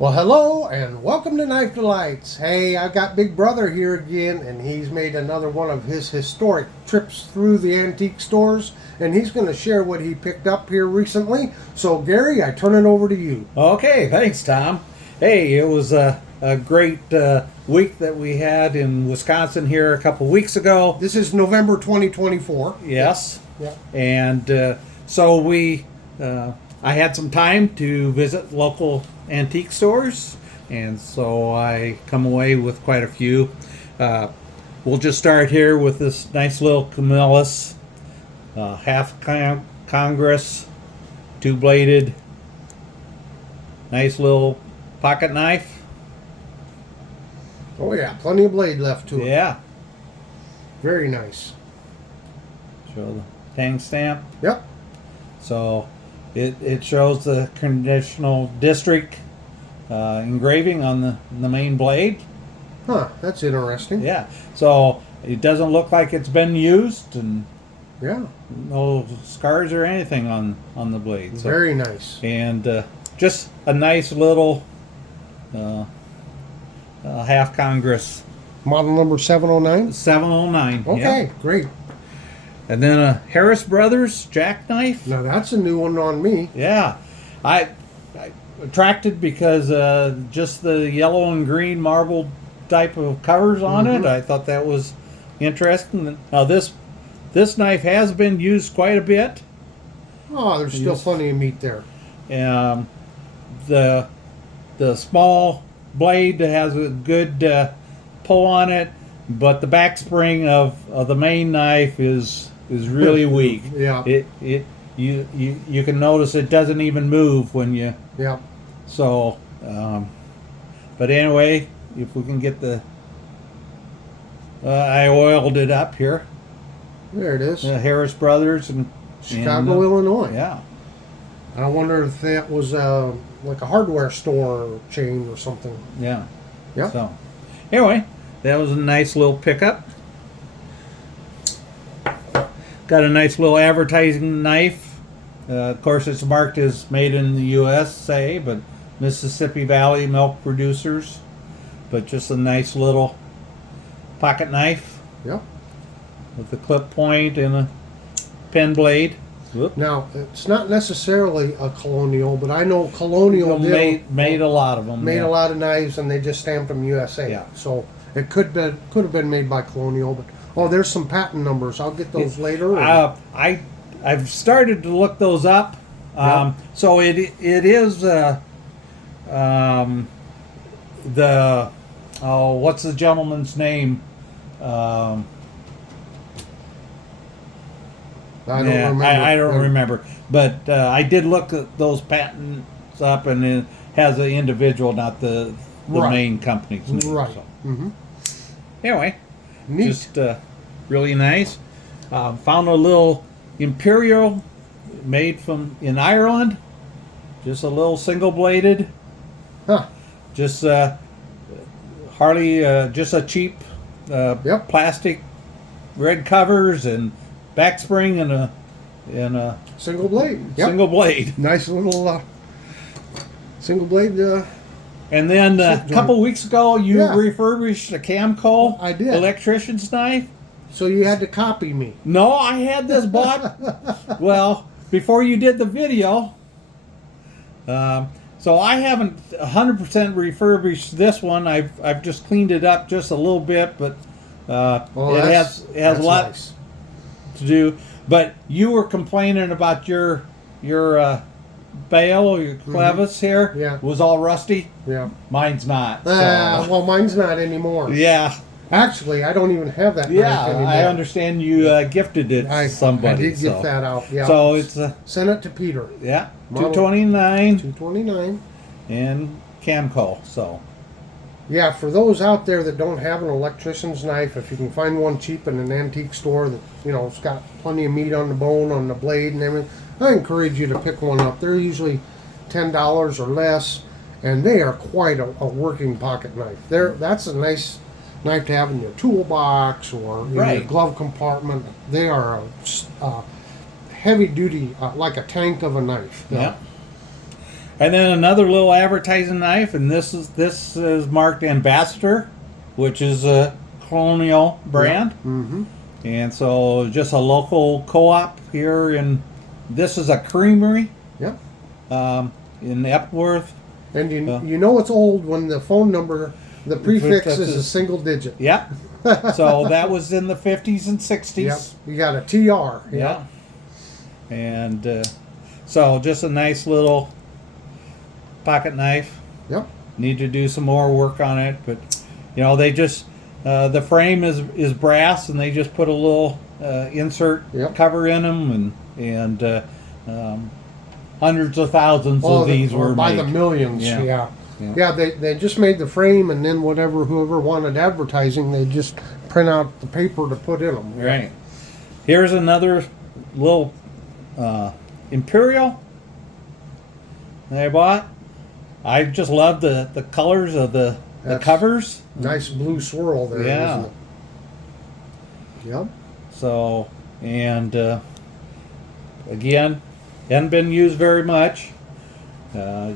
Well, hello and welcome to Knife Delights. Hey, I've got Big Brother here again, and he's made another one of his historic trips through the antique stores, and he's going to share what he picked up here recently. So, Gary, I turn it over to you. Okay, thanks, Tom. Hey, it was a great week that we had in Wisconsin here a couple weeks ago. This is November 2024. Yes. Yeah. And so I had some time to visit local antique stores, and so I come away with quite a few. We'll just start here with this nice little Camillus, Congress, two-bladed, nice little pocket knife. Oh, yeah, plenty of blade left to it. Yeah. Very nice. Show the tang stamp. Yep. So it shows the conditional district engraving on the main blade. Huh, that's interesting. Yeah. So it doesn't look like it's been used, and Yeah, no scars or anything on the blade. So, very nice. and just a nice little half Congress Model number 709? 709. Okay, Yeah. great. And then a Harris Brothers jackknife. Now, that's a new one on me. Yeah, I attracted because just the yellow and green marbled type of covers on it. I thought that was interesting. Now this knife has been used quite a bit. Oh, there's still plenty of meat there. The small blade has a good pull on it, but the back spring of the main knife is really weak. Yeah. You can notice it doesn't even move when you. Yeah. So, but anyway, if we can get the, I oiled it up here. There it is. Harris Brothers and Chicago, Illinois. Yeah. I wonder if that was like a hardware store chain or something. Yeah. Yeah. So, anyway, that was a nice little pickup. Got a nice little advertising knife. Of course, it's marked as made in the USA, but Mississippi Valley milk producers. But just a nice little pocket knife Yep. with a clip point and a pen blade. Whoop. Now, it's not necessarily a Colonial, but I know Colonial Made a lot of them. made yeah. a lot of knives, and they just stamped them USA. Yeah. So it could have been made by Colonial, but there's some patent numbers. I'll get those later. I've started to look those up. Yep. So it is what's the gentleman's name? I don't remember. I don't remember. But I did look at those patents up, and it has an individual, not the Right. main company's name. Right. So. Mm-hmm. Anyway, Neat. just really nice. Found a little Imperial made in Ireland. Just a little single bladed. Huh. Just hardly just a cheap Yep. plastic red covers and back spring and a Single blade. Yep. single blade. Nice little single blade. And then a couple weeks ago, you Yeah. refurbished a Camco I did. electrician's knife. So you had to copy me. No, I had this bought. Well, before you did the video. So I haven't 100% refurbished this one. I've just cleaned it up just a little bit, but it has that's a lot nice. to do. But you were complaining about your bail or your clevis here. Yeah. Was all rusty. Yeah. Mine's not. So. Well, mine's not anymore. Yeah. Actually, I don't even have that Yeah, knife anymore. I understand you gifted it to somebody. I did gift that out. Yeah. So it's Sent it to Peter. yeah, Model 229 229. and Camco. So Yeah, for those out there that don't have an electrician's knife, if you can find one cheap in an antique store that, it's got plenty of meat on the bone, on the blade and everything, I encourage you to pick one up. They're usually $10 or less, and they are quite a working pocket knife. That's a nice knife to have in your toolbox or in your Right. glove compartment. They are a heavy duty, like a tank of a knife. yeah. And then another little advertising knife, and this is marked Ambassador, which is a Colonial brand. Mm-hmm. And so just a local co-op here this is a creamery Yep. in Epworth. And you Yeah. you know it's old when the phone number, the prefix Prefix is a is- single digit. Yep. So that was in the 50s and 60s. Yep. You got a TR. Yeah. And so just a nice little pocket knife. Yep. Need to do some more work on it, but they just the frame is brass, and they just put a little insert Yep. cover in them, and hundreds of thousands of these were by made. the millions. Yeah. Yeah. Yeah. Yeah, they just made the frame, and then whoever wanted advertising, they just print out the paper to put in them. Right. Here's another little Imperial that I bought. I just love the colors of the That's- covers. Nice blue swirl there. Yeah. Isn't it? Yep. So, and again, hadn't been used very much.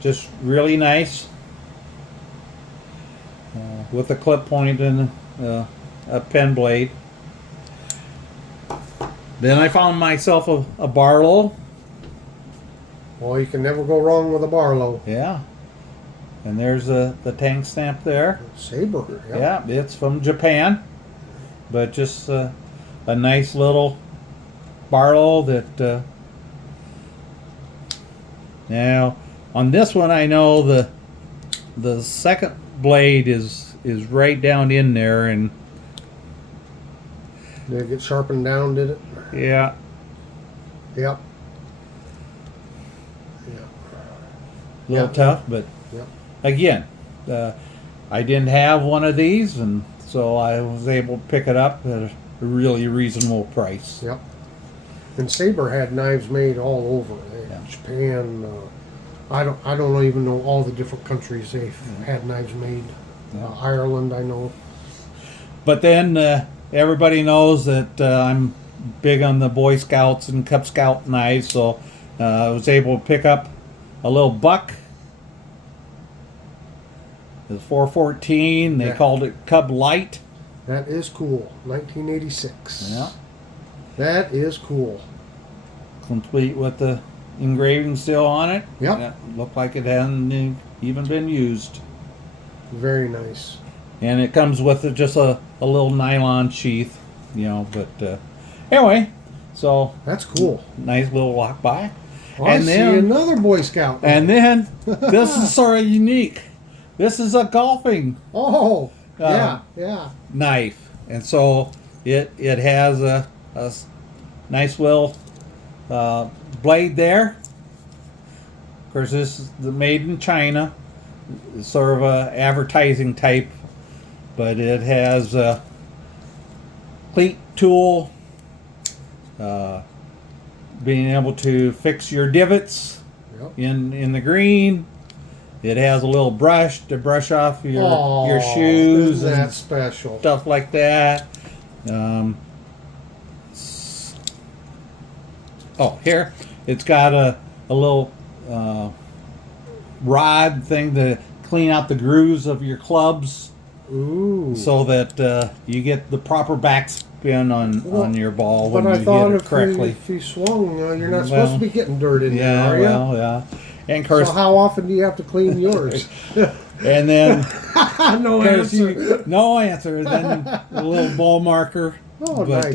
Just really nice. With a clip point and a pen blade. Then I found myself a Barlow. Well, you can never go wrong with a Barlow. Yeah. And there's the tank stamp there. Saber. Yep. Yeah, it's from Japan. But just a nice little Barlow that. Now, on this one, I know the second blade is right down in there, and Did it get sharpened down, did it? yeah, Yep. a little Yeah. tough, but Yep. again, I didn't have one of these, and so I was able to pick it up at a really reasonable price. Yep. And Saber had knives made all over. Yeah. Japan. I don't even know all the different countries they've had knives made. Yeah. Ireland, I know. But then everybody knows that I'm big on the Boy Scouts and Cub Scout knives, so I was able to pick up a little buck. It's 414. They Yeah. called it Cub Light. That is cool. 1986. Yeah. That is cool. Complete with the engraving still on it. Yep. That looked like it hadn't even been used. Very nice. And it comes with just a little nylon sheath, but anyway, so That's cool. nice little walk by. Oh, I And see then- another Boy Scout. And then this is sort of unique. This is a golfing oh, yeah, yeah. knife, and so it has a nice little blade there. Of course, this is made in China. It's sort of a advertising type, but it has a cleat tool, being able to fix your divots Yep. in the green. It has a little brush to brush off your Aw, shoes isn't that and special? stuff like that. Here it's got a little rod thing to clean out the grooves of your clubs, Ooh. so that you get the proper backspin on your ball But when I you thought hit it correctly. if you swung, you're not Well, supposed to be getting dirt in there, Yeah, are you? well, yeah. And of course, So how often do you have to clean yours? and then No There's answer. no answer. Then a little ball marker, Oh, but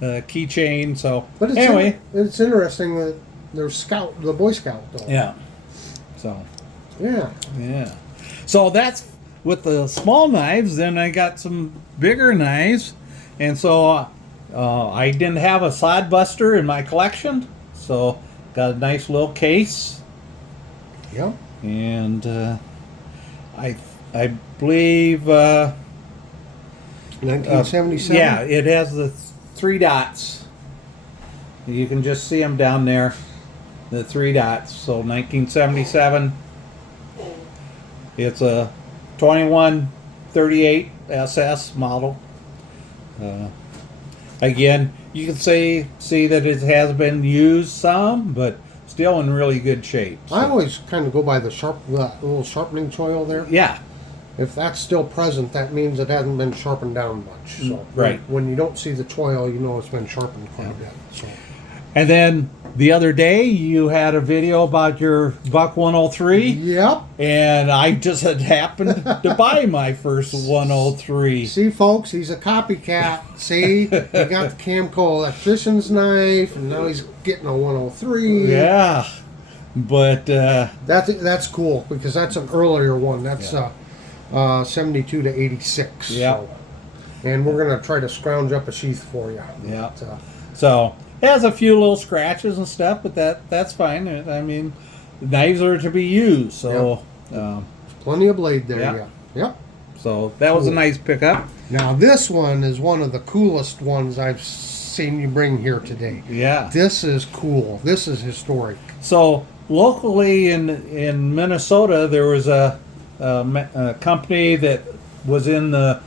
nice. keychain. So But it's anyway, it's interesting that there's the Boy Scout though. yeah. So Yeah. yeah. So that's with the small knives. Then I got some bigger knives, and so I didn't have a sod buster in my collection, so got a nice little case. Yep. And I believe 1977. yeah, it has the 3 dots. You can just see them down there, the 3 dots. So 1977. It's a 2138 SS model. Again, you can see that it has been used some, but still in really good shape. I So, always kind of go by the little sharpening choil there. yeah, If that's still present, that means it hasn't been sharpened down much. So right. when you don't see the choil, you know it's been sharpened quite a bit. So And then the other day you had a video about your Buck 103, yep. and I just had happened to buy my first 103. See, folks, he's a copycat. See, he got the Camco electrician's knife, and now he's getting a 103. Yeah, but That's cool because that's an earlier one. That's 72 to 86. Yeah. So, and we're gonna try to scrounge up a sheath for you. Yeah. But, so it has a few little scratches and stuff, but that's fine. I mean, knives are to be used, so plenty of blade there. Yeah. Yeah. Yep. so that was a Cool. nice pickup. Now this one is one of the coolest ones I've seen you bring here today. Yeah. This is cool. This is historic. So locally in Minnesota, there was a company that was in the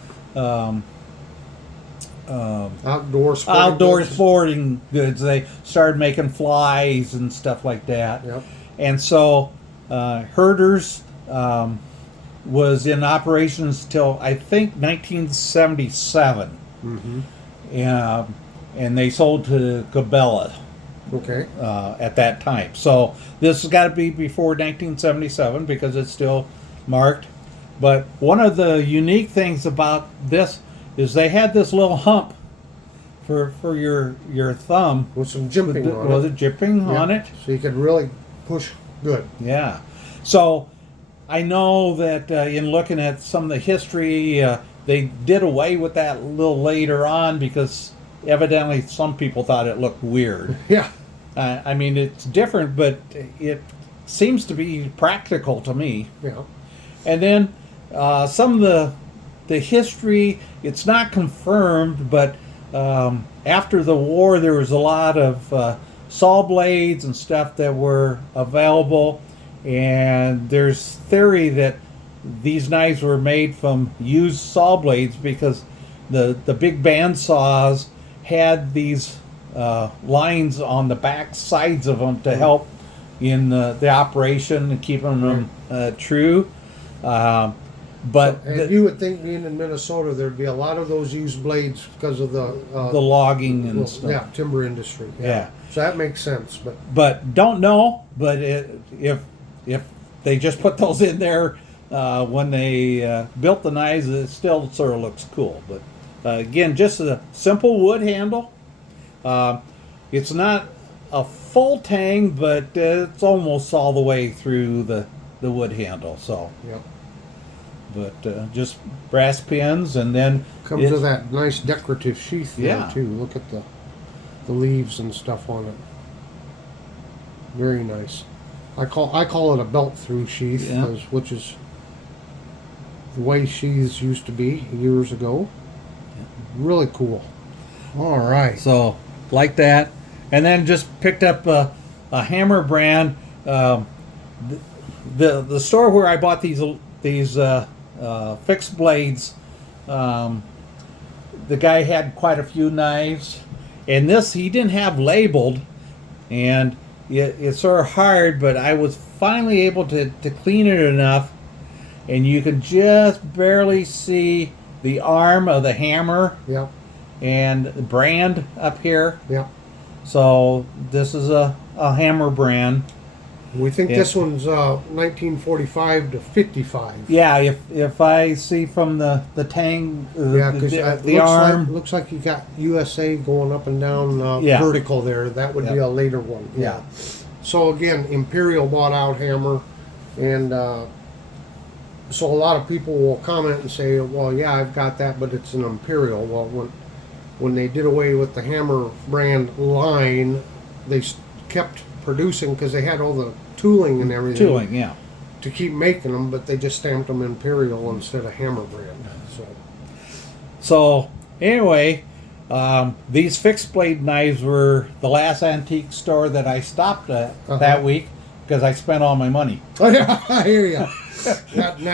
Outdoor sporting outdoor goods. sporting goods. They started making flies and stuff like that. Yep. And so Herders was in operations till I think 1977, Mm-hmm. and they sold to Cabela Okay. at that time. So this has got to be before 1977 because it's still marked. But one of the unique things about this is they had this little hump for your thumb. With some jimping on Was it. it jipping on Yeah. it? So you could really push good. Yeah. So I know that in looking at some of the history, they did away with that a little later on because evidently some people thought it looked weird. Yeah. I mean, it's different, but it seems to be practical to me. Yeah. And then some of the history, it's not confirmed, but after the war, there was a lot of saw blades and stuff that were available, and there's theory that these knives were made from used saw blades because the big band saws had these lines on the back sides of them to help in the operation and keeping them true. But And you would think being in Minnesota, there'd be a lot of those used blades because of the logging and stuff. yeah, timber industry. Yeah. So that makes sense. But Don't know. But if they just put those in there when they built the knives, it still sort of looks cool. But again, just a simple wood handle. It's not a full tang, but it's almost all the way through the wood handle. So, yep. but just brass pins, and then Comes with that nice decorative sheath there Yeah. too. Look at the leaves and stuff on it. Very nice. I call it a belt through sheath, Yeah. which is the way sheaths used to be years ago. Really cool. All right. So like that, and then just picked up a Hammer brand. The store where I bought these fixed blades, the guy had quite a few knives, and this he didn't have labeled, and it's sort of hard, but I was finally able to clean it enough, and you can just barely see the arm of the hammer Yep. and the brand up here. Yep. So this is a Hammer brand. We think Yeah. this one's 1945 to 55. Yeah, if I see from the tang, Yeah, because the arm. looks like you got USA going up and down Yeah. vertical there. That would be Yeah. a later one. Yeah. So again, Imperial bought out Hammer, and so a lot of people will comment and say, "Well, yeah, I've got that, but it's an Imperial." Well, when they did away with the Hammer brand line, they kept producing because they had all the tooling and everything Tooling, yeah. to keep making them, but they just stamped them Imperial instead of Hammer brand. So anyway, these fixed blade knives were the last antique store that I stopped at that week because I spent all my money. Oh yeah, I hear you.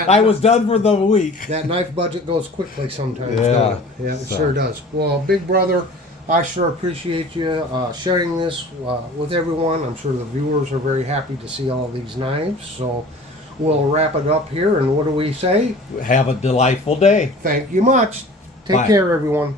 I was done for the week. That knife budget goes quickly sometimes. Yeah. doesn't it? Yeah, it So. sure does. Well, Big Brother, I sure appreciate you sharing this with everyone. I'm sure the viewers are very happy to see all these knives. So we'll wrap it up here. And what do we say? Have a delightful day. Thank you much. Take Bye. care, everyone.